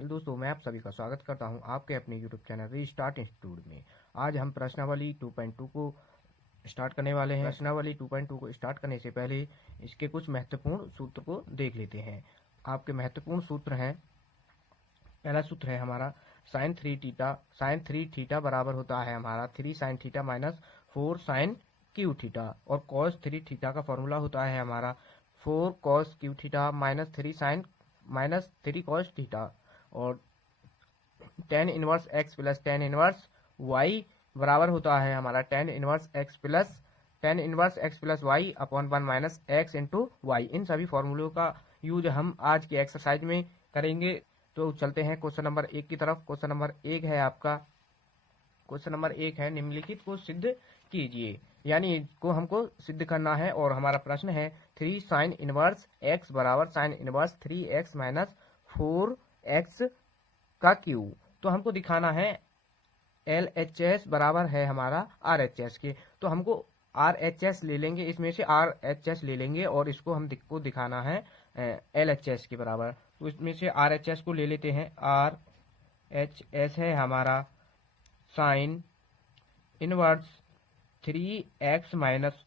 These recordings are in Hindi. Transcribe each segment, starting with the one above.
हेलो दोस्तों, मैं आप सभी का स्वागत करता हूं आपके अपने यूट्यूब चैनल रीस्टार्ट इंस्टीट्यूट में। आज हम प्रश्नावली 2.2 को स्टार्ट करने वाले हैं। प्रश्नावली 2.2 को स्टार्ट करने से पहले इसके कुछ महत्वपूर्ण सूत्र को देख लेते हैं। आपके महत्वपूर्ण सूत्र हैं, पहला सूत्र है हमारा साइन 3 थीटा बराबर होता है हमारा 3 sine theta minus 4 sine cube theta, और कॉस 3 थीटा का फॉर्मूला होता है हमारा 4 cos cube theta minus 3 sine minus 3 cos theta, और tan inverse x plus tan inverse y बराबर होता है हमारा tan inverse x plus y upon 1 minus x into y. इन सभी फॉर्मूलों का यूज हम आज की एक्सरसाइज में करेंगे। तो चलते हैं क्वेश्चन नंबर 1 की तरफ। क्वेश्चन नंबर 1 है आपका, क्वेश्चन नंबर 1 है निम्नलिखित को सिद्ध कीजिए, यानी इसको हमको सिद्ध करना है। और हमारा प्रश्न है 3 साइन इनवर्स एक्स बराबर sine inverse 3x minus 4x का क्यू। तो हमको दिखाना है LHS बराबर है हमारा RHS के, तो हमको RHS ले लेंगे, इसमें से RHS ले लेंगे और इसको हमको दिखाना है LHS के बराबर। तो इसमें से RHS को ले लेते हैं। RHS है हमारा sine inverse 3x minus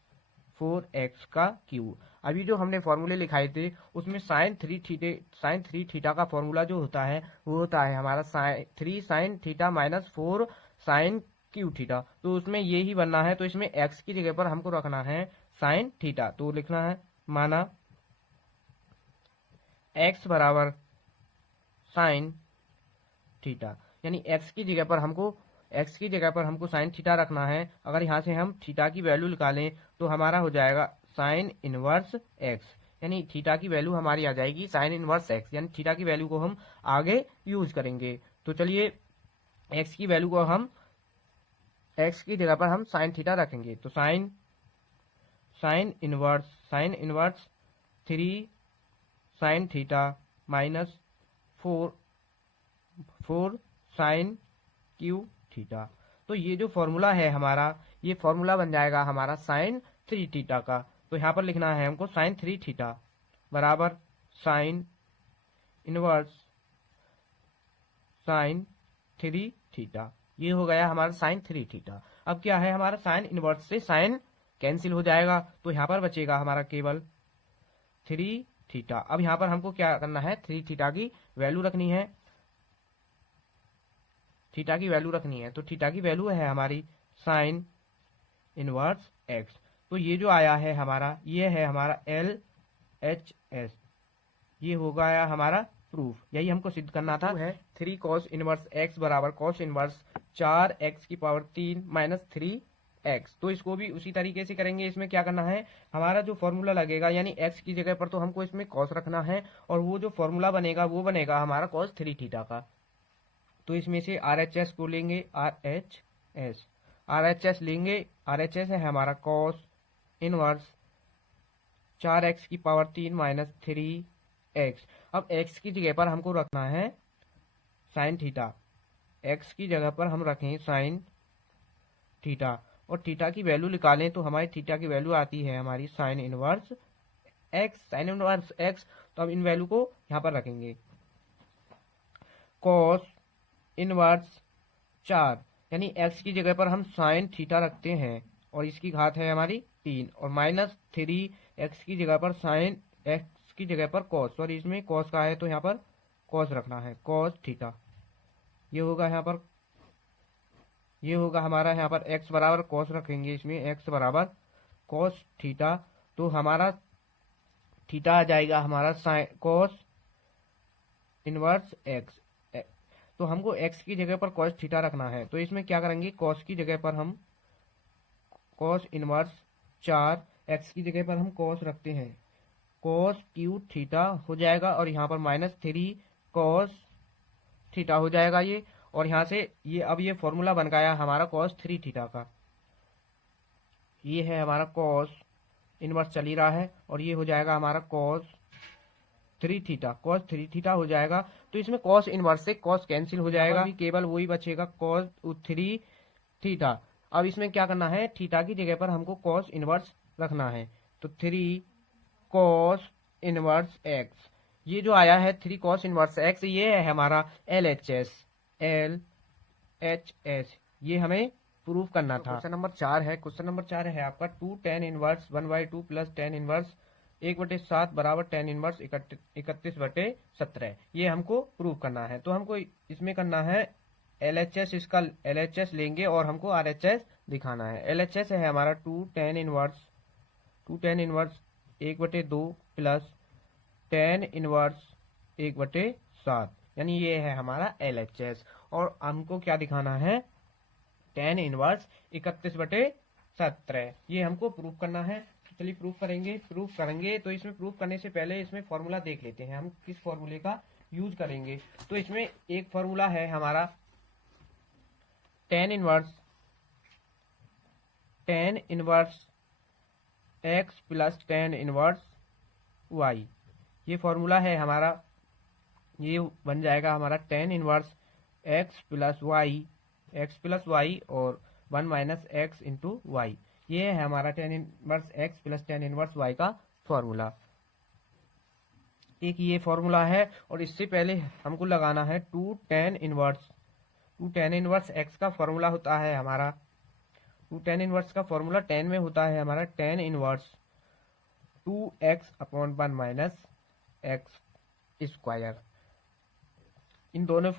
4x का क्यू। अभी जो हमने फॉर्मूले लिखाए थे उसमें साइन 3 थीटा का फॉर्मूला जो होता है वो होता है हमारा 3 sine theta minus 4 sine cube theta. तो उसमें ये ही बनना है, तो इसमें x की जगह पर हमको रखना है साइन थीटा। तो लिखना है माना x बराबर साइन थीटा, यानी x की जगह पर हमको साइन थीटा रखना है। अगर यहाँ से हम थीटा की वैल्यू निकालें तो हमारा हो जाएगा साइन इनवर्स एक्स, यानी थीटा की वैल्यू हमारी आ जाएगी साइन इनवर्स एक्स, यानी थीटा की वैल्यू को हम आगे यूज करेंगे। तो चलिए एक्स की वैल्यू को हम एक्स की जगह पर हम साइन थीटा रखेंगे। तो sine inverse 3 sine theta minus 4 sine cube theta. तो ये जो फॉर्मूला है हमारा, ये फॉर्मूला बन जाएगा हमारा साइन 3 थीटा का। तो यहाँ पर लिखना है हमको साइन 3 थीटा बराबर साइन इनवर्स साइन 3 थीटा। ये हो गया हमारा साइन 3 थीटा। अब क्या है हमारा साइन इनवर्स से साइन कैंसिल हो जाएगा, तो यहाँ पर बचेगा हमारा केवल 3 थीटा। अब यहाँ पर हमको क्या करना है, 3 थीटा की वैल्यू रखनी है, तो थीटा की वैल्यू है हमारी साइन इनवर्स एक्स। तो ये जो आया है हमारा, ये है हमारा LHS, ये हो गया हमारा प्रूफ। यही हमको सिद्ध करना था। है 3 कॉस इनवर्स एक्स बराबर कॉस इनवर्स 4x की पावर 3 माइनस 3x। तो इसको भी उसी तरीके से करेंगे। इसमें क्या करना है, हमारा जो फॉर्मूला लगेगा यानी x की जगह पर तो हमको इसमें कॉस रखना है, और वो जो फॉर्मूला बनेगा वो बनेगा हमारा कॉस 3 थीटा का। तो इसमें से RHS को लेंगे, RHS लेंगे। RHS है हमारा कॉस इनवर्स 4x की पावर 3 माइनस 3x। अब x की जगह पर हमको रखना है साइन थीटा, x की जगह पर हम रखें साइन थीटा, और थीटा की वैल्यू निकालें तो हमारी थीटा की वैल्यू आती है हमारी साइन इनवर्स x। तो अब इन वैल्यू को यहाँ पर रखेंगे। कॉस इनवर्स 4, यानी x की जगह पर हम साइन थीटा रखते हैं और इसकी घात है हमारी 3, और माइनस 3x की जगह पर साइन x की जगह पर कॉस, और इसमें कॉस का है तो यहाँ पर कॉस रखना है, कॉस थीटा। ये होगा यहाँ पर, ये होगा हमारा यहाँ पर x बराबर कॉस रखेंगे, इसमें x बराबर कॉस थीटा। तो हमारा थीटा आ जाएगा हमारा साइन कॉस इनवर्स x। तो हमको x की जगह पर cos थीटा रखना है, तो इसमें क्या करेंगे, cos की जगह पर हम cos इनवर्स 4, x की जगह पर हम cos रखते हैं, cos क्यू थीटा हो जाएगा, और यहाँ पर माइनस 3 cos थीटा हो जाएगा ये। और यहाँ से ये अब ये फॉर्मूला बन गया हमारा cos 3 थीटा का। ये है हमारा cos इनवर्स चल ही रहा है, और ये हो जाएगा हमारा cos 3 थीटा हो जाएगा। तो इसमें cos इनवर्स से cos कैंसिल हो जाएगा, केवल वही बचेगा cos 3 थीटा। अब इसमें क्या करना है, थीटा की जगह पर हमको cos इनवर्स रखना है, तो 3 cos इनवर्स x, ये जो आया है 3 cos इनवर्स x, ये है हमारा LHS। ये हमें प्रूव करना था। क्वेश्चन नंबर 4 है। क्वेश्चन नंबर 4 है आपका 2 tan inverse 1/2 plus tan inverse 1/7 बराबर tan इनवर्स 31/17। ये हमको प्रूव करना है। तो हमको इसमें करना है LHS, इसका LHS लेंगे और हमको RHS दिखाना है। LHS है हमारा 2 tan inverse 1/2 plus tan inverse 1/7, यानी ये है हमारा LHS। और हमको क्या दिखाना है, tan इनवर्स 31/17, ये हमको प्रूफ करना है। तो चलिए प्रूफ करेंगे। तो इसमें प्रूफ करने से पहले इसमें फॉर्मूला देख लेते हैं हम किस फॉर्मूले का यूज करेंगे। तो इसमें एक फॉर्मूला है हमारा tan inverse x plus tan inverse y। ये फॉर्मूला है हमारा, ये बन जाएगा हमारा tan inverse x plus y और 1 माइनस एक्स इंटू वाई। ये है हमारा tan inverse x plus tan inverse y का फॉर्मूला। एक ये फॉर्मूला है और इससे पहले हमको लगाना है 2 tan इनवर्स x का फॉर्मूला होता है हमारा 2 tan इनवर्स का फॉर्मूला 10 में होता है हमारा tan inverse 2x/1 minus x square. इन दोनों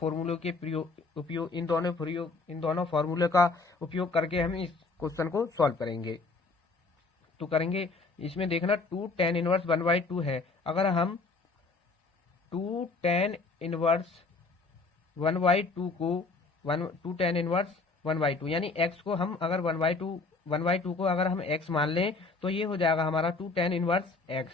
फॉर्मूले का उपयोग करके हम इस क्वेश्चन को सॉल्व करेंगे। तो करेंगे, इसमें देखना 2 tan इनवर्स 1/2 है। अगर हम 2 tan इनवर्स 1/2 को 2 tan इनवर्स 1/2 यानी x को हम अगर 1/2 को अगर हम x मान लें तो ये हो जाएगा हमारा 2 tan इनवर्स x।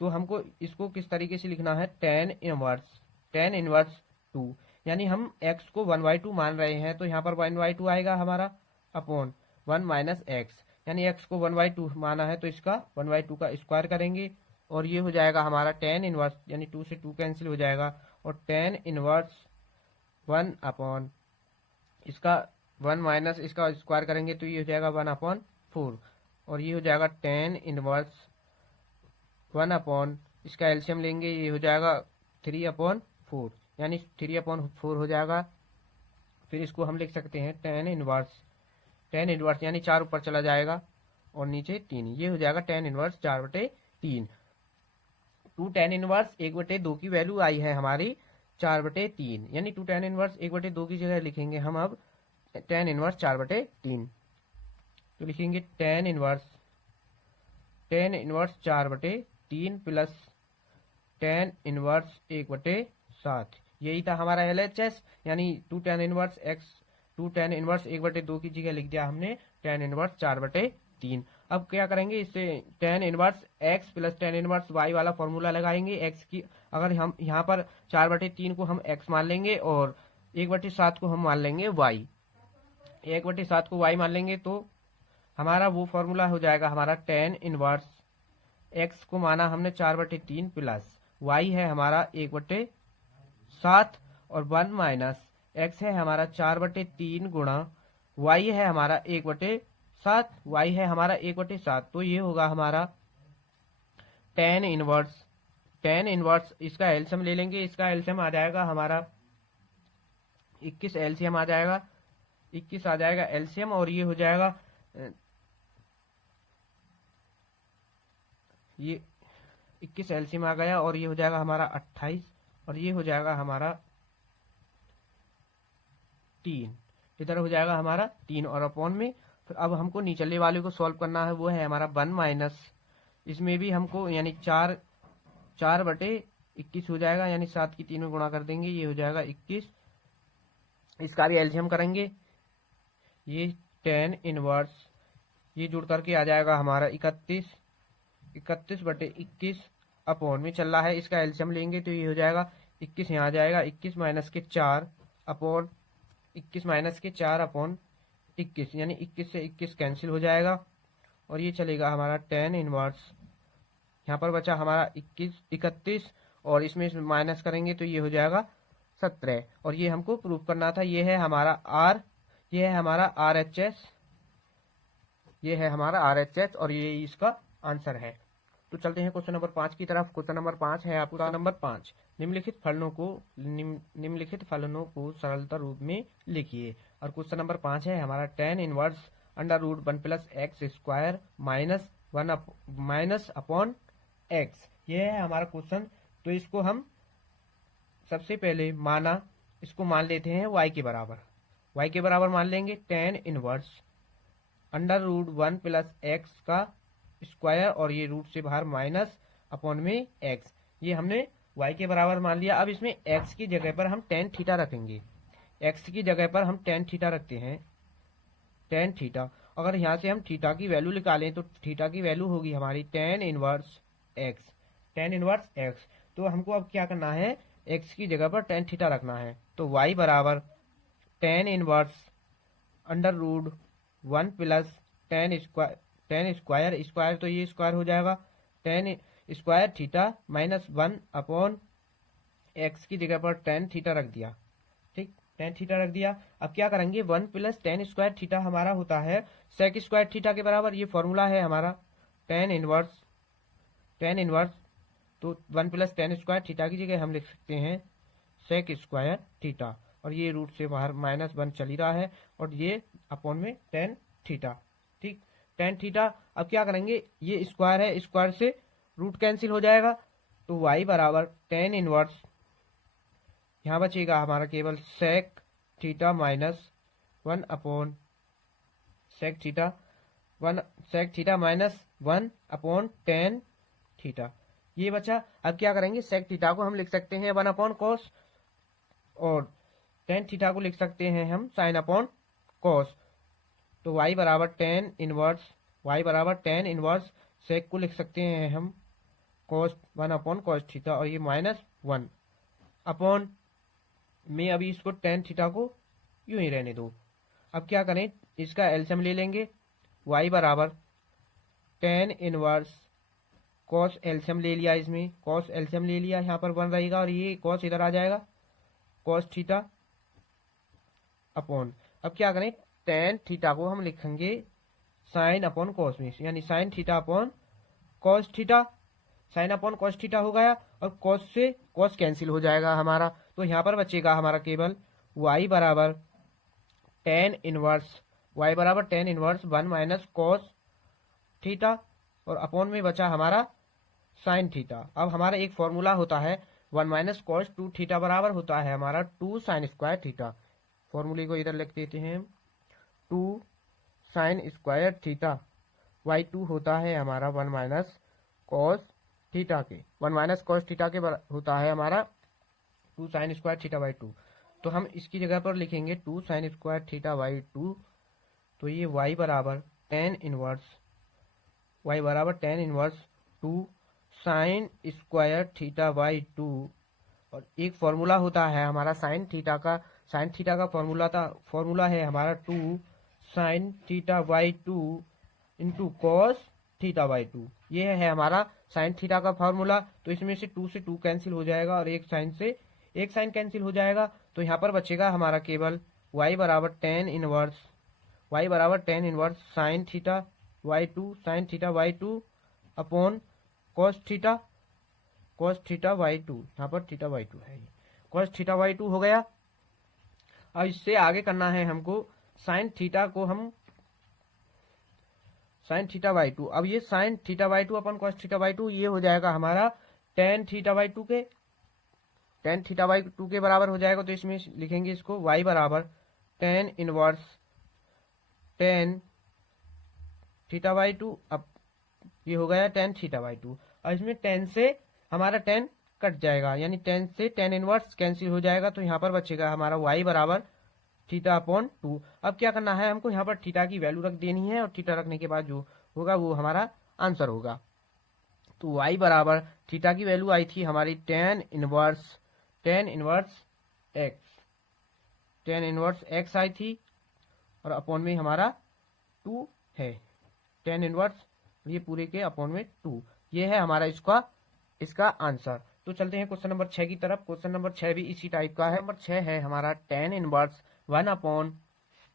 तो हमको इसको किस तरीके से लिखना है, tan इनवर्स 2, यानी हम x को 1/2 मान रहे हैं तो यहाँ पर 1/2 आएगा हमारा अपॉन 1 माइनस एक्स, यानी x को 1/2 माना है तो इसका 1/2 का स्क्वायर करेंगे और ये हो जाएगा हमारा tan इनवर्स, यानी 2 से 2 कैंसिल हो जाएगा और tan इनवर्स 1 अपॉन इसका 1 माइनस इसका स्क्वायर करेंगे तो ये हो जाएगा 1/4 और ये हो जाएगा tan इनवर्स 1 अपॉन इसका एलसीएम लेंगे, ये हो जाएगा 3/4, यानी 3/4 हो जाएगा। फिर इसको हम लिख सकते हैं tan इनवर्स यानी 4 ऊपर चला जाएगा और नीचे 3, ये हो जाएगा tan इनवर्स 4/3। 2 tan इनवर्स 1/2 की वैल्यू आई है हमारी 4/3, यानी 2 tan इनवर्स 1/2 की जगह लिखेंगे हम अब tan इनवर्स 4/3। तो लिखेंगे tan inverse 4/3 plus tan inverse 1/7। यही था हमारा LHS, यानी 2 tan इनवर्स 1/2 की जगह लिख दिया हमने tan इनवर्स 4/3। अब क्या करेंगे, इससे tan inverse x plus tan inverse y वाला फॉर्मूला लगाएंगे। x की अगर हम यहाँ पर 4/3 को हम x मान लेंगे और 1/7 को हम मान लेंगे y, 1/7 को y मान लेंगे तो हमारा वो फॉर्मूला हो जाएगा हमारा tan इनवर्स x को माना हमने 4/3 प्लस y है हमारा 1/7 और 1 माइनस x है हमारा 4/3 गुणा y है हमारा 1/7, y है हमारा 1/7। तो ये होगा हमारा tan इनवर्स इसका एलसीएम ले लेंगे, इसका एलसीएम आ जाएगा हमारा 21 एलसीएम आ जाएगा, 21 आ जाएगा एलसीएम और ये हो जाएगा ये 21 एलसीएम आ गया और ये हो जाएगा हमारा 28 और ये हो जाएगा हमारा 3, इधर हो जाएगा हमारा 3 और अपॉन में। फिर अब हमको निचले वाले को सॉल्व करना है, वो है हमारा 1 माइनस, इसमें भी हमको यानी 4/21 हो जाएगा, यानी 7 की 3 में गुणा कर देंगे, ये हो जाएगा 21। इसका भी एलसीएम करेंगे, ये tan इनवर्स ये जुड़ करके आ जाएगा हमारा 31/21 अपॉन में चल रहा है, इसका एलसीएम लेंगे तो ये हो जाएगा 21 यहाँ आ जाएगा, 21 माइनस के 4 अपॉन 21, यानी 21 से 21 कैंसिल हो जाएगा और ये चलेगा हमारा tan इनवर्स, यहाँ पर बचा हमारा 31 और इसमें माइनस करेंगे तो ये हो जाएगा 17 और ये हमको प्रूफ करना था। ये है हमारा RHS, ये है हमारा RHS और ये इसका आंसर है। तो चलते हैं क्वेश्चन नंबर 5 की तरफ। क्वेश्चन नंबर 5 है आपका नंबर 5, निम्नलिखित फलनों को सरलता रूप में लिखिए। और क्वेश्चन नंबर 5 है हमारा tan inverse under root 1 plus x square minus upon x. ये है हमारा क्वेश्चन। तो इसको हम सबसे पहले इसको मान लेते हैं y के बराबर मान लेंगे tan inverse under root 1 plus x का स्क्वायर और ये रूट से बाहर माइनस अपॉन में x। ये हमने y के बराबर मान लिया। अब इसमें x की जगह पर हम tan थीटा रखेंगे। x की जगह पर हम tan थीटा रखते हैं, tan थीटा। अगर यहाँ से हम थीटा की वैल्यू निकालें तो थीटा की वैल्यू होगी हमारी tan इनवर्स x। तो हमको अब क्या करना है, x की जगह पर tan थीटा रखना है। तो y बराबर tan inverse under root 1 plus tan square तो ये स्क्वायर हो जाएगा, tan square theta minus 1 upon x की जगह पर tan थीटा रख दिया। ठीक, tan थीटा रख दिया। अब क्या करेंगे, 1 प्लस tan स्क्वायर थीटा हमारा होता है सेक स्क्वायर थीटा के बराबर। ये फॉर्मूला है हमारा tan इनवर्स। तो 1 प्लस tan स्क्वायर थीटा की जगह हम लिख सकते हैं सेक स्क्वायर थीटा, और ये रूट से बाहर माइनस 1 चल ही रहा है, और ये अपॉन में tan थीटा। ठीक, tan थीटा। अब क्या करेंगे, ये स्क्वायर है, स्क्वायर से रूट कैंसिल हो जाएगा। तो y बराबर tan इनवर्स, यहाँ बचेगा हमारा केवल sec theta minus 1 upon sec theta minus 1 upon tan theta, ये बचा। अब क्या करेंगे, सेक थीटा को हम लिख सकते हैं 1 अपॉन कॉस, और tan थीटा को लिख सकते हैं हम साइन अपॉन कॉस। तो y बराबर tan इनवर्स सेक को लिख सकते हैं हम कॉस 1 अपॉन कॉस थीटा, और ये माइनस 1 अपॉन में अभी इसको tan थीटा को यूं ही रहने दो। अब क्या करें, इसका एलसीएम ले लेंगे। y बराबर tan इनवर्स कॉस एलसीएम ले लिया, इसमें कॉस एलसीएम ले लिया, यहाँ पर 1 रहेगा, और ये कॉस इधर आ जाएगा कॉस थीटा अपॉन। अब क्या करें, tan थीटा को हम लिखेंगे साइन अपॉन कॉस में, यानी sign theta upon cos theta. Sine upon cos theta हो गया, और कॉस से कॉस कैंसिल हो जाएगा हमारा। तो यहाँ पर बचेगा हमारा केवल y बराबर tan inverse 1 minus cos theta, और अपॉन में बचा हमारा साइन थीटा। अब हमारा एक फॉर्मूला होता है 1 माइनस कॉस 2 थीटा बराबर होता है हमारा 2 साइन स्क्वायर थीटा। फॉर्मूले को इधर लिख देते हैं, 2 साइन स्क्वायर थीटा y2 होता है हमारा 1 माइनस कॉस थीटा के 1 माइनस कॉस थीटा के होता है हमारा 2 साइन स्क्वायर थीटा y2। तो हम इसकी जगह पर लिखेंगे 2 साइन स्क्वायर थीटा y2। तो ये y बराबर tan inverse 2 sine square theta y2, और एक फॉर्मूला होता है हमारा साइन थीटा का फॉर्मूला है हमारा 2 sine theta y2 into cos theta y2। ये है हमारा साइन थीटा का फॉर्मूला। तो इसमें से 2 से 2 कैंसिल हो जाएगा, और एक साइन से एक साइन कैंसिल हो जाएगा। तो यहाँ पर बचेगा हमारा केवल y बराबर tan inverse sine theta y2 upon cos theta y2। यहाँ पर थीटा y2 है, कॉस थीटा y2 हो गया। अब इससे आगे करना है हमको साइन थीटा y2। अब ये साइन थीटा y2 अपन कॉस थीटा y2, ये हो जाएगा हमारा tan थीटा y2 के बराबर हो जाएगा। तो इसमें लिखेंगे इसको y बराबर tan inverse tan theta y2। अब ये हो गया tan थीटा y2, और इसमें tan से हमारा tan कट जाएगा, यानी tan से tan इनवर्स कैंसिल हो जाएगा। तो यहाँ पर बचेगा हमारा y बराबर थीटा अपॉन 2। अब क्या करना है, हमको यहाँ पर थीटा की वैल्यू रख देनी है, और थीटा रखने के बाद जो होगा वो हमारा आंसर होगा। तो y बराबर थीटा की वैल्यू आई थी हमारी tan इनवर्स x आई थी, और अपॉन में हमारा 2 है tan इनवर्स, ये पूरे के अपॉन में 2। ये है हमारा इसका आंसर। तो चलते हैं क्वेश्चन नंबर 6 की तरफ। क्वेश्चन नंबर 6 भी इसी टाइप का है। नंबर 6 है हमारा tan inverse 1 upon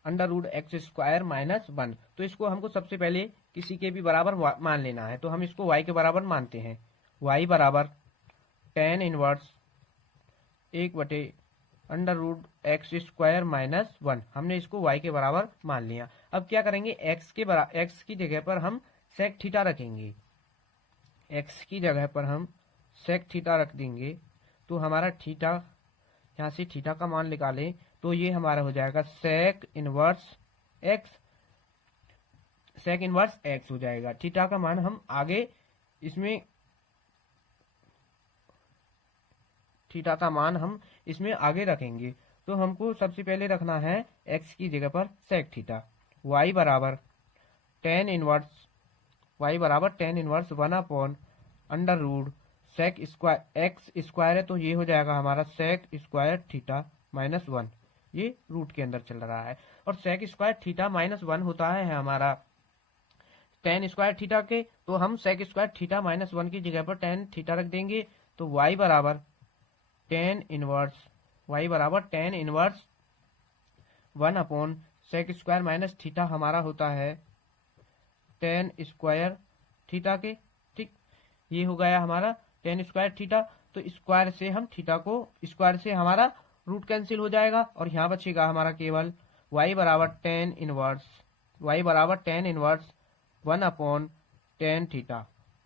under root x square minus 1। तो इसको हमको सबसे पहले किसी के भी बराबर मान लेना है, तो हम इसको y के बराबर मानते हैं। y बराबर tan इनवर्स 1 बटे under root x square minus 1। हमने इसको y के बराबर मान लिया। अब क्या करेंगे, x की जगह पर हम सेक थीटा रखेंगे। x की जगह पर हम सेक थीटा रख देंगे, तो हमारा थीटा, यहाँ से थीटा का मान निकालें तो ये हमारा हो जाएगा सेक इनवर्स एक्स हो जाएगा। थीटा का मान हम आगे इसमें आगे रखेंगे। तो हमको सबसे पहले रखना है x की जगह पर सेक थीटा। y बराबर tan inverse 1 upon under root sec square x square है, तो ये हो जाएगा हमारा सेक स्क्वायर थीटा माइनस 1। ये रूट के अंदर चल रहा है, और सेक स्क्वायर थीटा माइनस 1 होता है हमारा tan स्क्वायर थीटा के, तो हम सेक स्क्वायर थीटा माइनस 1 की जगह पर tan थीटा रख देंगे। तो y बराबर tan inverse 1 upon sec square minus theta हमारा होता है tan स्क्वायर थीटा के। ठीक, ये हो गया हमारा tan स्क्वायर थीटा। तो स्क्वायर से हम थीटा को, स्क्वायर से हमारा रूट कैंसिल हो जाएगा, और यहाँ बचेगा हमारा केवल y बराबर tan inverse 1 upon tan theta.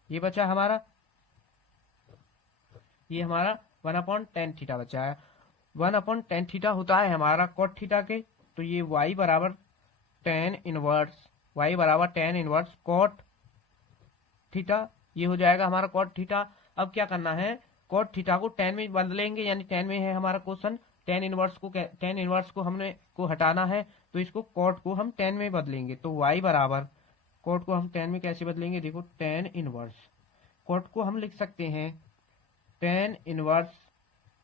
ये बचा हमारा, ये हमारा 1 अपॉन tan थीटा बचा है। 1 अपॉन tan थीटा होता है हमारा cot थीटा के, तो ये y बराबर tan इनवर्स cot थीटा, ये हो जाएगा हमारा cot थीटा। अब क्या करना है, cot थीटा को tan में बदलेंगे, यानी tan में है हमारा क्वेश्चन, tan इनवर्स को हमने को हटाना है, तो इसको cot को हम tan में बदलेंगे। तो y बराबर cot को हम tan में कैसे बदलेंगे, देखो tan इनवर्स cot को हम लिख सकते हैं tan इनवर्स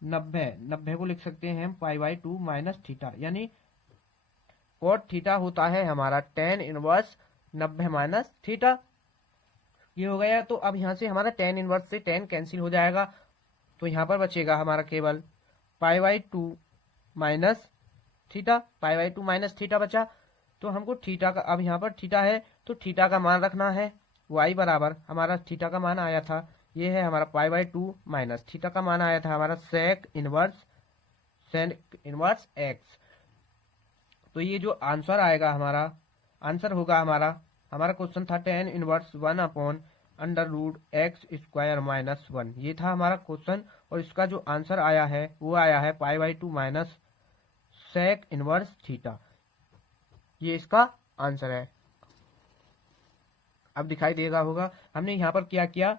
90 को लिख सकते हैं हम π/2 माइनस थीटा, यानी cot थीटा होता है हमारा tan इनवर्स 90 माइनस थीटा। ये हो गया। तो अब यहाँ से हमारा tan इनवर्स से tan कैंसिल हो जाएगा, तो यहाँ पर बचेगा हमारा केवल π/2 माइनस थीटा बचा। तो हमको थीटा का, अब यहाँ पर थीटा है तो थीटा का मान रखना है। y बराबर हमारा थीटा का मान आया था, ये है हमारा π/2 माइनस थीटा का मान आया था हमारा सेक इनवर्स एक्स। तो ये जो आंसर आएगा, हमारा आंसर होगा हमारा क्वेश्चन था tan inverse 1 upon under root x square minus 1। ये था हमारा क्वेश्चन, और इसका जो आंसर आया है वो आया है π/2 माइनस सेक इनवर्स थीटा। ये इसका आंसर है। अब दिखाई देगा होगा, हमने यहाँ पर क्या किया,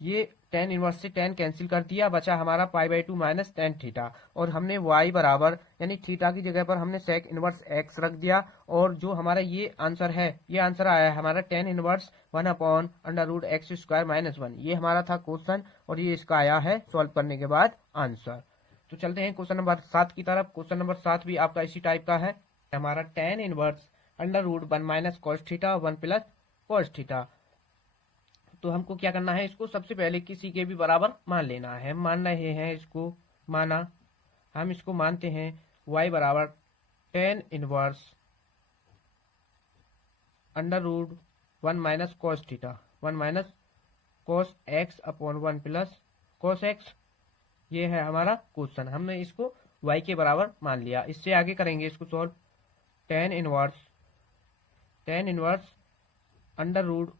ये tan इनवर्स से tan कैंसिल कर दिया, बचा हमारा π/2 माइनस tan थीटा, और हमने y बराबर यानी थीटा की जगह पर हमने सेक इनवर्स x रख दिया, और जो हमारा ये आंसर है, ये आंसर आया है हमारा tan inverse 1 upon under root x square minus 1। ये हमारा था क्वेश्चन, और ये इसका आया है सॉल्व करने के बाद आंसर। तो चलते हैं क्वेश्चन नंबर 7 की तरफ। क्वेश्चन नंबर 7 भी आपका इसी टाइप का है। हमारा tan inverse under root 1 minus cos theta 1 plus cos theta. तो हमको क्या करना है, इसको सबसे पहले किसी के भी बराबर मान लेना है। हम मान रहे हैं इसको, हम इसको मानते हैं y बराबर tan inverse under root 1 minus cos theta 1 minus cos x upon 1 plus cos x. ये है हमारा क्वेश्चन, हमने इसको y के बराबर मान लिया। इससे आगे करेंगे इसको solve. tan inverse under root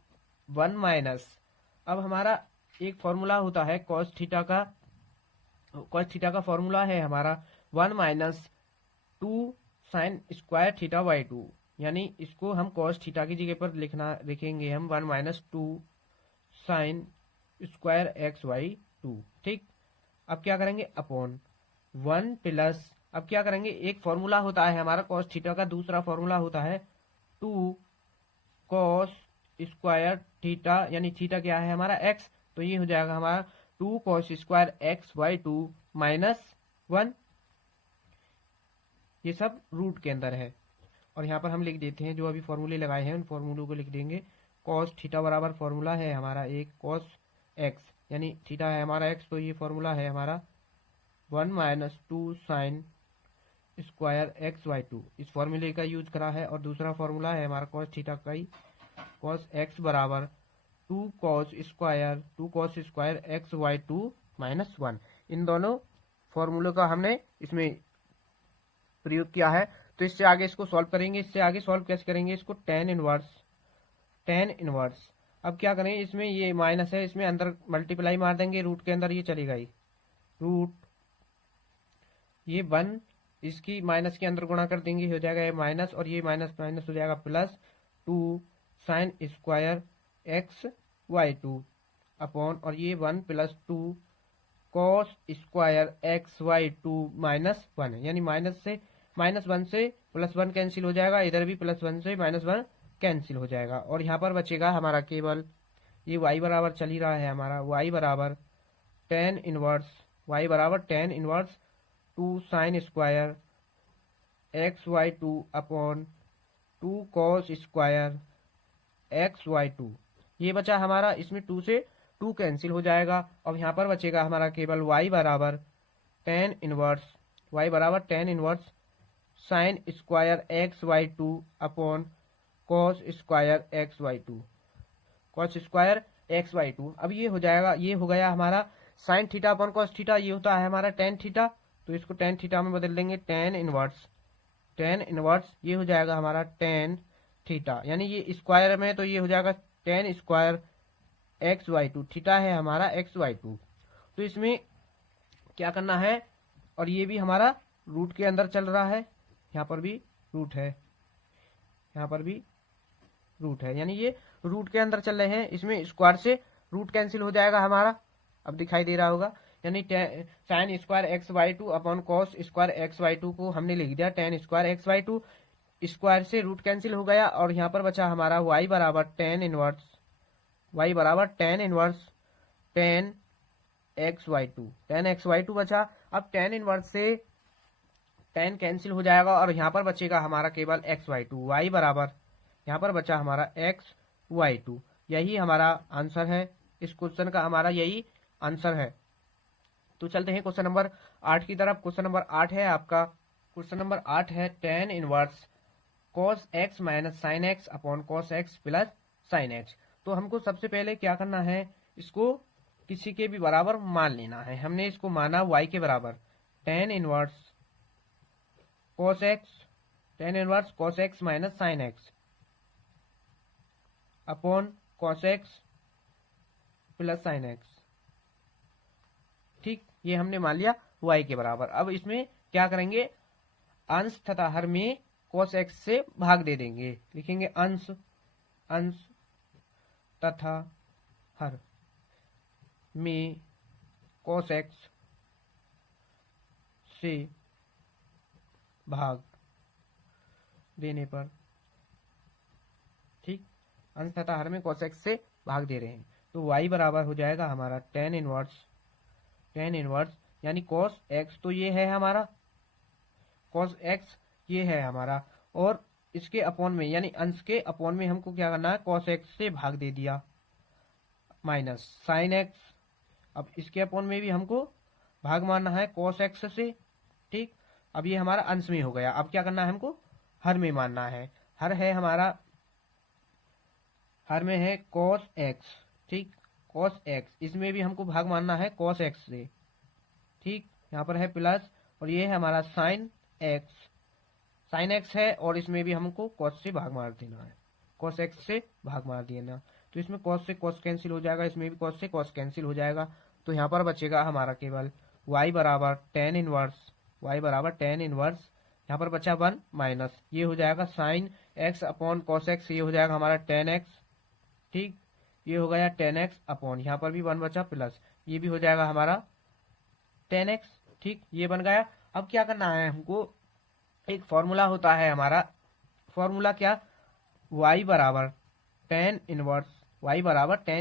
1 minus, अब हमारा एक फॉर्मूला होता है cos थीटा का फॉर्मूला है हमारा 1 minus 2 sine square theta by 2, यानी इसको हम cos थीटा की जगह पर लिखेंगे हम 1 minus 2 sine square x by 2। ठीक, अब क्या करेंगे, अपॉन 1 प्लस, अब क्या करेंगे, एक फॉर्मूला होता है हमारा cos थीटा का, दूसरा फॉर्मूला होता है 2 cos स्क्वायर थीटा, यानी थीटा क्या है हमारा x, तो ये हो जाएगा हमारा 2 cos square x by 2 minus 1। ये सब रूट के अंदर है, और यहाँ पर हम लिख देते हैं जो अभी फॉर्मूले लगाए हैं उन फॉर्मूलों को लिख देंगे। cos थीटा बराबर फॉर्मूला है हमारा एक cos x, यानी थीटा है हमारा x, तो ये फॉर्मूला है हमारा 1 minus 2 sine square x Y two, इस फॉर्मूले का यूज करा है। और दूसरा फॉर्मूला है हमारा कॉस थीटा का ही, कॉस एक्स बराबर two cos square x Y two minus one. इन दोनों फॉर्मूलों का हमने इसमें प्रयोग किया है। तो इससे आगे इसको सॉल्व करेंगे। इससे आगे सॉल्व कैसे करेंगे इसको, टेन इनवर्स। अब क्या करें, इसमें ये माइनस है, इसमें अंदर मल्टीप्लाई मार देंगे, रूट के अंदर ये चलेगा ही, रूट ये वन, इसकी माइनस के अंदर गुणा कर देंगे, हो जाएगा ये माइनस, और ये माइनस माइनस हो जाएगा plus two sine square x Y two upon, और ये one plus two cos square x Y two minus one, यानी माइनस वन से प्लस वन कैंसिल हो जाएगा, इधर भी प्लस वन से माइनस वन कैंसिल हो जाएगा। और यहाँ पर बचेगा हमारा केवल ये y बराबर चल ही रहा है हमारा, y बराबर tan inverse two sine square x Y two upon two cos square x Y two. ये बचा हमारा, इसमें टू से टू कैंसिल हो जाएगा। अब यहाँ पर बचेगा हमारा केवल y बराबर tan inverse sine square x Y two upon cos square x Y two. अब ये हो जाएगा, ये हो गया हमारा sine theta upon cos theta, ये होता है हमारा टेन थीटा, तो इसको टेन थीटा में बदल देंगे, टेन इनवर्स ये हो जाएगा हमारा टेन थीटा, यानी ये स्क्वायर में तो ये हो जाएगा tan square x Y two, theta है हमारा एक्स वाई टू। तो इसमें क्या करना है, और ये भी हमारा रूट के अंदर चल रहा है, यहाँ पर भी रूट है, यहाँ पर भी रूट है, यानी ये रूट के अंदर चल रहे हैं। इसमें स्क्वायर से रूट कैंसिल हो जाएगा हमारा, अब दिखाई दे रहा होगा, यानी sine square x Y two upon cos square x Y two को हमने लिख दिया tan square x Y two, square से रूट कैंसिल हो गया। और यहाँ पर बचा हमारा y बराबर tan inverse tan x Y two बचा। अब टेन इनवर्स से टेन कैंसिल हो जाएगा, और यहाँ पर बचेगा हमारा केवल एक्स वाई टू, वाई बराबर यहाँ पर बचा हमारा एक्स वाई टू। यही हमारा आंसर है, इस क्वेश्चन का हमारा यही आंसर है। तो चलते हैं क्वेश्चन नंबर 8 की तरफ। क्वेश्चन नंबर 8 है आपका, क्वेश्चन नंबर 8 है tan inverse cos x minus sine x upon cos x plus sine x. तो हमको सबसे पहले क्या करना है, इसको किसी के भी बराबर मान लेना है। हमने इसको माना y के बराबर, tan inverse cos x minus sine x upon cos x plus sine x. ठीक, ये हमने मान लिया y के बराबर। अब इसमें क्या करेंगे, अंश तथा हर में cos x से भाग दे देंगे, लिखेंगे अंश तथा हर में cos x से भाग देने पर, ठीक, अंश तथा हर में cos x से भाग दे रहे हैं, तो y बराबर हो जाएगा हमारा टेन इनवर्स यानी cos x, तो ये है हमारा cos x, ये है हमारा, और इसके अपॉन में यानी अंश के अपॉन में हमको क्या करना है, cos x से भाग दे दिया माइनस साइन x। अब इसके अपॉन में भी हमको भाग मारना है cos x से, ठीक। अब ये हमारा अंश में हो गया। अब क्या करना है, हमको हर में मानना है। हर है हमारा, हर में है cos x, ठीक, cos x, इसमें भी हमको भाग मारना है cos x से, ठीक। यहाँ पर है प्लस, और ये है हमारा साइन x है, और इसमें भी हमको cos से भाग मार देना है, cos x से भाग मार देना। तो इसमें cos से cos कैंसिल हो जाएगा, इसमें भी cos से cos कैंसिल हो जाएगा। तो यहाँ पर बचेगा हमारा केवल y बराबर टेन इनवर्स, यहाँ पर बचा वन माइनस, ये हो जाएगा sine x upon cos x, ये हो जाएगा हमारा टेन x, ठीक, ये हो गया टेन एक्स अपॉन, यहाँ पर भी वन बचा प्लस, ये भी हो जाएगा हमारा टेन एक्स, ठीक, ये बन गया। अब क्या करना है हमको, एक फॉर्मूला होता है हमारा, फॉर्मूला क्या, y बराबर टेन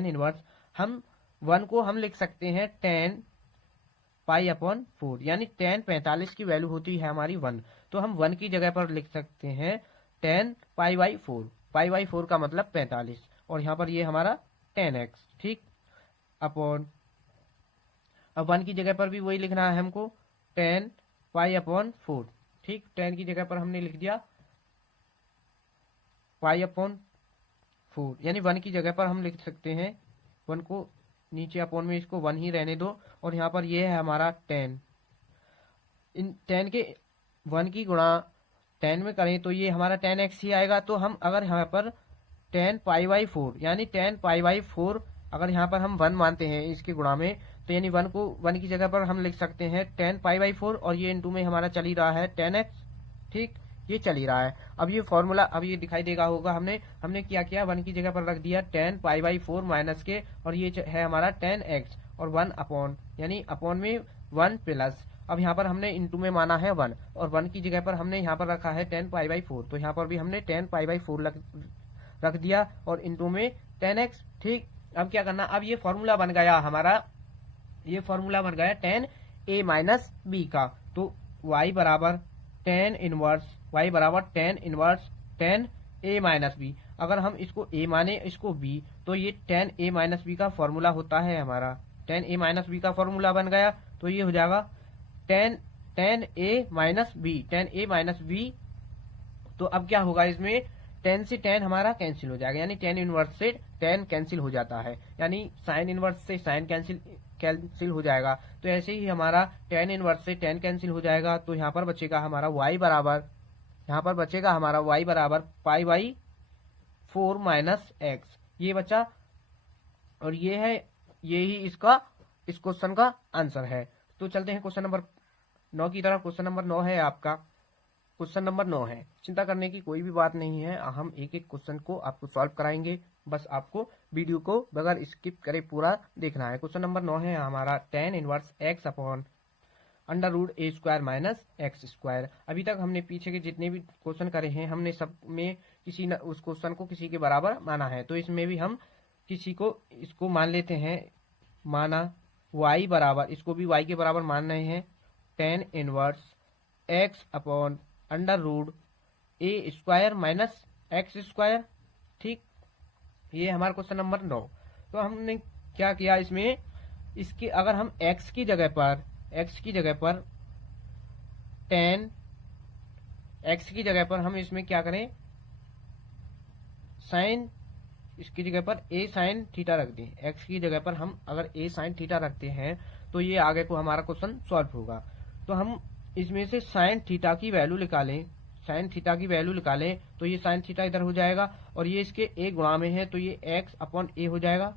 इनवर्स, हम वन को हम लिख सकते हैं टेन पाई अपॉन फोर, यानी टेन 45 की वैल्यू होती है हमारी वन, तो हम वन की जगह पर लिख सकते हैं टेन पाई बाई फोर का मतलब 45, और यहाँ पर ये हमारा टेन एक्स, ठीक, अपॉन, अब वन की जगह पर भी वही लिखना है हमको, टेन पाई अपॉन फोर, ठीक, tan की जगह पर हमने लिख दिया π/4, यानी 1 की जगह पर हम लिख सकते हैं 1 को नीचे अपॉन में इसको 1 ही रहने दो, और यहाँ पर ये है हमारा tan। इन tan के 1 की गुणा tan में करें तो ये हमारा tan x ही आएगा। तो हम अगर यहाँ पर tan π/4 यानी tan π/4 अगर यहाँ पर हम 1 मानते हैं इसके गुणा में, तो यानी 1 को 1 की जगह पर हम लिख सकते हैं tan π/4, और ये इनटू में हमारा चल ही रहा है tan x। ठीक, ये चल ही रहा है। अब ये फॉर्मूला अब ये दिखाई देगा होगा, हमने क्या किया, 1 की जगह पर रख दिया tan π/4 माइनस के, और ये है हमारा tan x, और 1 अपॉन यानी अपॉन में 1 प्लस, अब यहाँ पर हमने इनटू में माना है 1, और 1 की जगह पर हमने यहाँ पर रखा है tan π/4, तो यहाँ पर भी हमने tan π/4 रख दिया और इनटू में tan x। ठीक, अब क्या करना, अब ये फॉर्मूला बन गया हमारा, ये फॉर्मूला बन गया tan a माइनस बी का। तो y बराबर tan inverse tan a minus b. अगर हम इसको a माने इसको b, तो ये tan a माइनस बी का फॉर्मूला होता है हमारा, tan a माइनस बी का फॉर्मूला बन गया। तो ये हो जाएगा tan a माइनस बी। तो अब क्या होगा, इसमें tan से tan हमारा कैंसिल हो जाएगा, यानी tan इनवर्स से tan कैंसिल हो जाता है, यानी sin इनवर्स से sin कैंसिल हो जाएगा। तो ऐसे ही हमारा tan इनवर्स से tan कैंसिल हो जाएगा। तो यहाँ पर बचेगा हमारा y बराबर, यहाँ पर बचेगा हमारा y बराबर π/4 माइनस x, ये बचा, और ये है, ये ही इसका इस क्वेश्चन का आंसर है। तो चलते हैं क्वेश्चन नंबर 9 की तरफ। क्वेश्चन नंबर 9 है आपका, क्वेश्चन नंबर 9 है, चिंता करने की कोई भी बात नहीं है, हम एक एक क्वेश्चन को आपको सॉल्व कराएंगे, बस आपको वीडियो को बगैर स्किप करे पूरा देखना है। क्वेश्चन नंबर 9 है हमारा tan inverse x upon √a² minus x²। अभी तक हमने पीछे के जितने भी क्वेश्चन करे हैं, हमने सब में किसी न उस क्वेश्चन को किसी के बराबर माना है, तो इसमें भी हम किसी को इसको मान लेते हैं, माना y बराबर, इसको भी y के बराबर मान रहे हैं tan inverse x upon √a² minus x²। ठीक, ये हमारा क्वेश्चन नंबर 9। तो हमने क्या किया, इसमें इसके अगर हम x की जगह पर tan x की जगह पर हम इसमें क्या करें, साइन, इसकी जगह पर a साइन थीटा रख दें, x की जगह पर हम अगर a साइन थीटा रखते हैं तो ये आगे को हमारा क्वेश्चन सॉल्व होगा। तो हम इसमें से साइन थीटा की वैल्यू निकालें, साइन थीटा की वैल्यू निकालें, तो ये साइन थीटा इधर हो जाएगा, और ये इसके a गुणा में है, तो ये x अपॉन a हो जाएगा।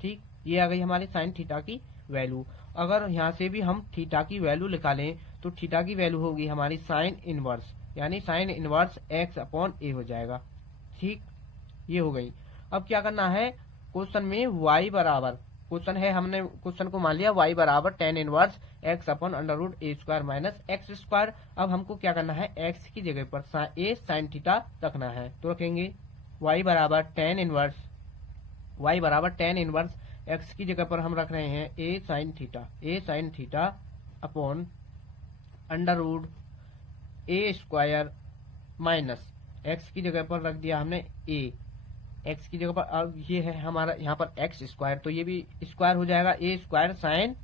ठीक, ये आ गई हमारी साइन थीटा की वैल्यू। अगर यहाँ से भी हम थीटा की वैल्यू निकालें, तो थीटा की वैल्यू होगी हमारी साइन इनवर्स, यानी sine inverse x upon a हो जाएगा। ठीक, ये हो गई। अब क्या करना है, क्वेश्चन में y बराबर, क्वेश्चन है, हमने क्वेश्चन को मान लिया y बराबर tan inverse x upon √a² minus x²। अब हमको क्या करना है, x की जगह पर a साइन थीटा रखना है, तो रखेंगे y बराबर tan इनवर्स x की जगह पर हम रख रहे हैं a sign theta upon √a² minus x की जगह पर रख दिया हमने a, x की जगह पर, अब ये है हमारा यहाँ पर x², तो ये भी स्क्वायर हो जाएगा, a² साइन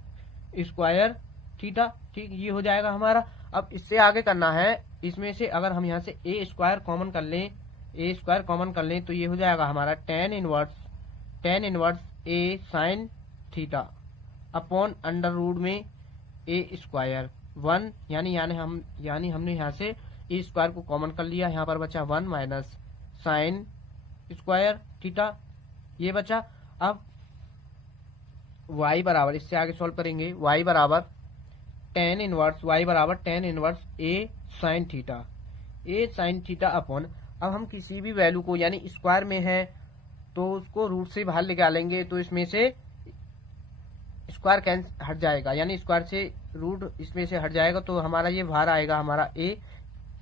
स्क्वायर थीटा। ठीक, ये हो जाएगा हमारा। अब इससे आगे करना है, इसमें से अगर हम यहाँ से a² कॉमन कर लें, तो ये हो जाएगा हमारा tan inverse a sign theta upon √ में a², 1, यानी हमने यहाँ से a² को कॉमन कर लिया, यहाँ पर बचा 1 माइनस साइन स्क्वायर थीटा, ये बचा। अब y बराबर, इससे आगे सॉल्व करेंगे, y बराबर tan inverse a sign theta upon, अब हम किसी भी वैल्यू को, यानी स्क्वायर में है तो उसको रूट से बाहर निकालेंगे, तो इसमें से स्क्वायर हट जाएगा, यानी स्क्वायर से रूट इसमें से हट जाएगा, तो हमारा ये बाहर आएगा, हमारा a,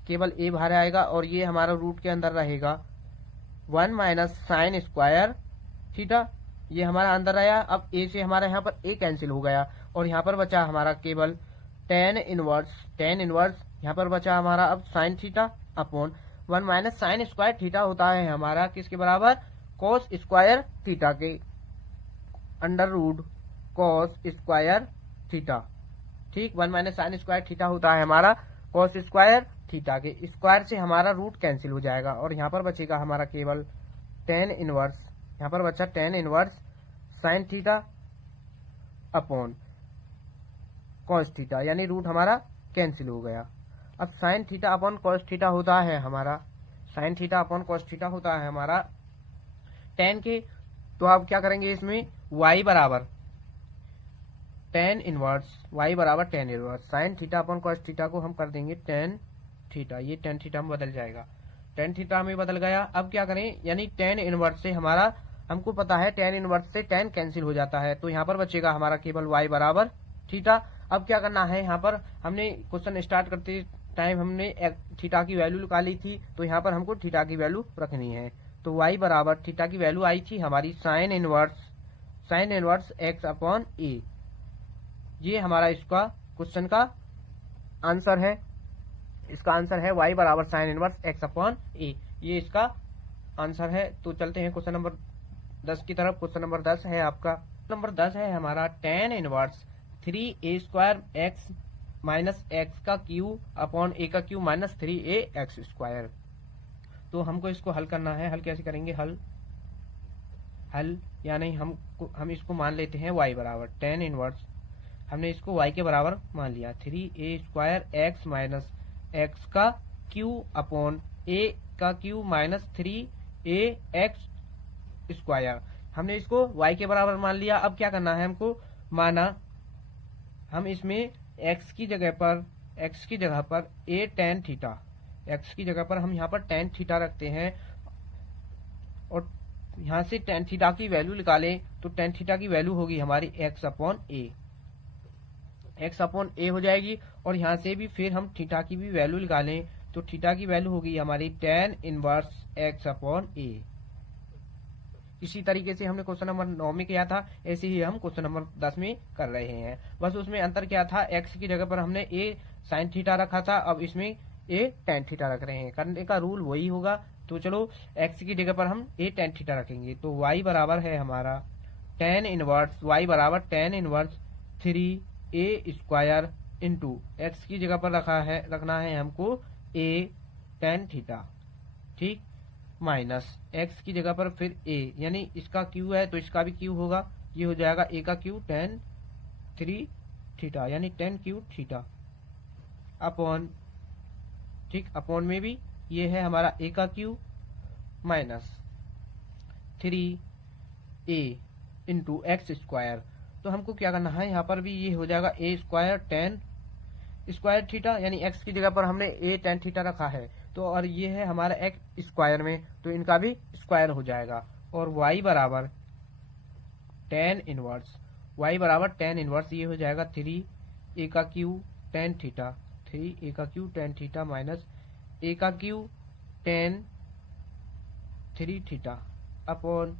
केवल a बाहर आएगा, और ये हमारा रूट के अंदर रहेगा 1 माइनस साइन स्क्वायर थीटा, ये हमारा अंदर आया। अब a से हमारा यहाँ पर a कैंसिल हो गया, और यहाँ पर बचा हमारा केवल tan इनवर्स, यहाँ पर बचा हमारा अब sign theta upon 1 minus sine square theta होता है हमारा किसके बराबर, कॉस स्क्वायर थीटा के, √ कॉस स्क्वायर थीटा। ठीक, 1 माइनस साइन स्क्वायर थीटा होता है हमारा कॉस स्क्वायर थीटा के स्क्वायर से हमारा रूट कैंसिल हो जाएगा और यहाँ पर बचेगा हमारा केवल टेन इनवर्स, यहाँ पर बचा ten inverse sign theta upon cos theta, यानी रूट हमारा कैंसिल हो गया। अब sign theta upon cos theta होता है हमारा, sine theta upon cos theta होता है हमारा टेन के, तो आप क्या करेंगे इसमें y बराबर टेन इनवर्स, y बराबर tan inverse sign theta upon cos theta को हम कर देंगे टेन थीटा, ये टेन थीटा में बदल जाएगा, टेन थीटा में बदल गया। अब क्या करें, यानी टेन इनवर्स से हमारा, हमको पता है टेन इनवर्स से टेन कैंसिल हो जाता है, तो यहाँ पर बचेगा हमारा केवल y बराबर थीटा। अब क्या करना है, यहाँ पर हमने क्वेश्चन स्टार्ट करते टाइम हमने थीटा की वैल्यू निकाली थी, तो यहाँ पर हमको थीटा की वैल्यू रखनी है। तो y बराबर थीटा की वैल्यू आई थी हमारी साइन इनवर्स x अपॉन ए, ये हमारा इसका क्वेश्चन का आंसर है। इसका आंसर है y बराबर साइन इनवर्स x अपॉन ए, ये इसका आंसर है। तो चलते हैं क्वेश्चन नंबर 10 की तरफ। क्वेश्चन नंबर 10 है आपका, नंबर 10 है हमारा tan inverse 3a square x minus x का क्यू अपॉन ए का क्यू माइनस 3ax स्क्वायर। तो हमको इसको हल करना है। हल कैसे करेंगे, हल यानी हम इसको मान लेते हैं y बराबर टेन इनवर्स, हमने इसको y के बराबर मान लिया 3a square x minus x का क्यू अपॉन a का क्यू माइनस 3ax स्क्वायर, हमने इसको y के बराबर मान लिया। अब क्या करना है हमको, माना हम इसमें x की जगह पर a टेन थीटा, x की जगह पर हम यहाँ पर टेन थीटा रखते हैं और यहाँ से टेन थीटा की वैल्यू निकालें, तो टेन थीटा की वैल्यू होगी हमारी x अपॉन ए हो जाएगी। और यहाँ से भी फिर हम थीटा की भी वैल्यू निकालें, तो थीटा की वैल्यू होगी हमारी टेन इनवर्स x अपॉन ए। इसी तरीके से हमने क्वेश्चन नंबर 9 में किया था, ऐसे ही हम क्वेश्चन नंबर 10 में कर रहे हैं। बस उसमें अंतर क्या था, x की जगह पर हमने a साइन थीटा रखा था, अब इसमें a टेन थीटा रख रहे हैं। करने का रूल वही होगा, तो चलो x की जगह पर हम a टेन थीटा रखेंगे। तो y बराबर है हमारा टेन इनवर्स, y बराबर tan inverse 3a square into x की जगह पर रखना है हमको a टेन थीटा, ठीक, माइनस x की जगह पर फिर a, यानी इसका q है तो इसका भी q होगा, ये हो जाएगा a का q टेन 3 थीटा, यानी टेन क्यू थीटा अपॉन, ठीक, अपॉन में भी ये है हमारा a का q minus 3a into x square. तो हमको क्या करना है, यहाँ पर भी ये हो जाएगा a square ten square theta, यानी x की जगह पर हमने a टेन थीटा रखा है, तो और ये है हमारा x स्क्वायर में, तो इनका भी स्क्वायर हो जाएगा। और y बराबर टेन इनवर्स ये हो जाएगा 3a का क्यू टेन थीटा, 3a का Q tan theta minus a का Q ten 3 theta upon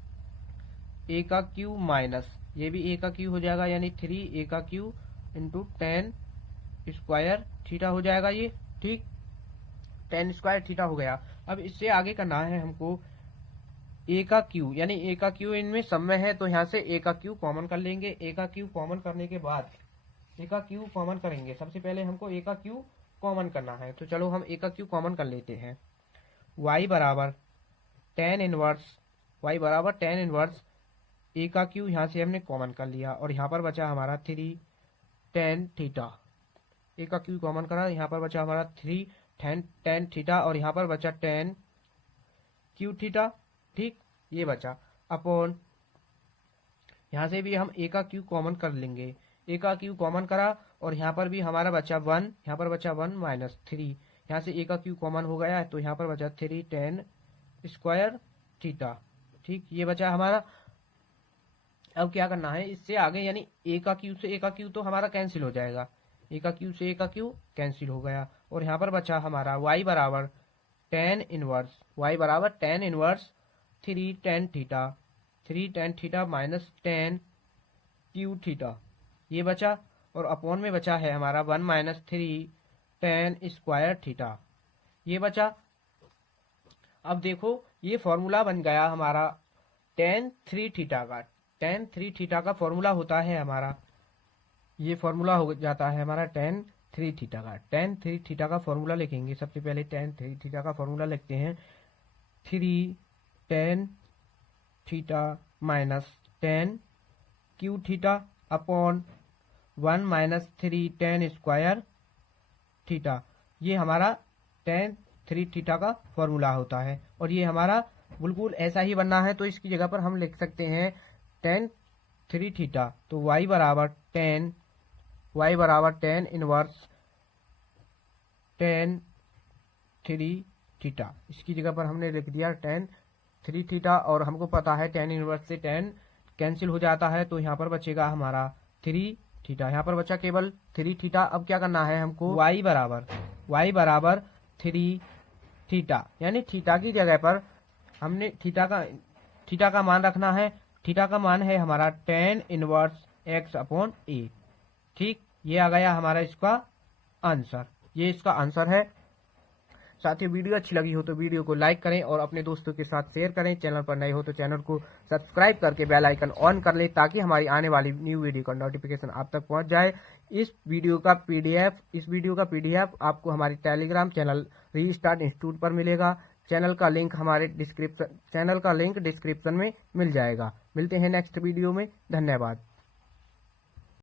a का क्यू माइनस, ये भी a का क्यू हो जाएगा, यानी 3a का Q into ten square theta हो जाएगा ये, ठीक, टेन स्क्वायर थीटा हो गया। अब इससे आगे करना है हमको a का क्यू, यानी a का क्यू इनमें सब में है, तो यहाँ से a का क्यू कॉमन कर लेंगे। a का क्यू कॉमन करने के बाद a का क्यू कॉमन करेंगे, सबसे पहले हमको a का क्यू कॉमन करना है, तो चलो हम a का क्यू कॉमन कर लेते हैं। y बराबर टेन इनवर्स a का क्यू यहाँ से हमने कॉमन कर लिया और यहाँ पर बचा हमारा 3 टेन थीटा, a का क्यू कॉमन करा, यहाँ पर बचा हमारा 3 टेन थीटा और यहाँ पर बचा टेन क्यू थीटा, ठीक, ये बचा अपॉन, यहाँ से भी हम a का क्यू कॉमन कर लेंगे, a का क्यू कॉमन करा और यहाँ पर भी हमारा बचा 1, यहाँ पर बचा 1 माइनस 3, यहाँ से a का क्यू कॉमन हो गया है, तो यहाँ पर बचा 3 टेन स्क्वायर थीटा, ठीक, ये बचा हमारा। अब क्या करना है इससे आगे, यानी a का क्यू से a का क्यू तो हमारा कैंसिल हो जाएगा, a का क्यू से a का क्यू कैंसिल हो गया और यहाँ पर बचा हमारा y बराबर tan inverse 3 tan theta minus 10 Q theta, ये बचा और अपॉन में बचा है हमारा 1 माइनस 3 टेन स्क्वायर थीटा, ये बचा। अब देखो ये फॉर्मूला बन गया हमारा टेन 3 थीटा का फॉर्मूला होता है हमारा, ये फॉर्मूला हो जाता है हमारा टेन 3 थीटा का। tan 3 थीटा का फॉर्मूला लिखेंगे। सबसे पहले tan 3 थीटा का फॉर्मूला लिखते हैं। 3 tan theta minus tan Q theta upon 1 minus 3 tan square theta. ये हमारा tan 3 थीटा का फॉर्मूला होता है और ये हमारा बिल्कुल ऐसा ही बनना है। तो इसकी जगह पर हम लिख सकते हैं tan 3 थीटा, तो y बराबर tan इनवर्स tan 3 थीटा। इसकी जगह पर हमने लिख दिया tan 3 थीटा और हमको पता है tan इनवर्स से tan कैंसिल हो जाता है, तो यहाँ पर बचेगा हमारा 3 थीटा। यहाँ पर बचा केवल 3 थीटा। अब क्या करना है हमको, y बराबर 3 थीटा, यानी थीटा की जगह पर हमने थीटा का मान रखना है। थीटा का मान है हमारा tan inverse x upon a। ठीक, ये आ गया हमारा इसका आंसर। ये इसका आंसर है। साथियों, वीडियो अच्छी लगी हो तो वीडियो को लाइक करें और अपने दोस्तों के साथ शेयर करें। चैनल पर नए हो तो चैनल को सब्सक्राइब करके बेल आइकन ऑन कर लें ताकि हमारी आने वाली न्यू वीडियो का नोटिफिकेशन आप तक पहुंच जाए। इस वीडियो का पीडीएफ आपको हमारी टेलीग्राम चैनल रीस्टार्ट इंस्टीट्यूट पर मिलेगा। चैनल का लिंक डिस्क्रिप्शन में मिल जाएगा। मिलते हैं नेक्स्ट वीडियो में। धन्यवाद।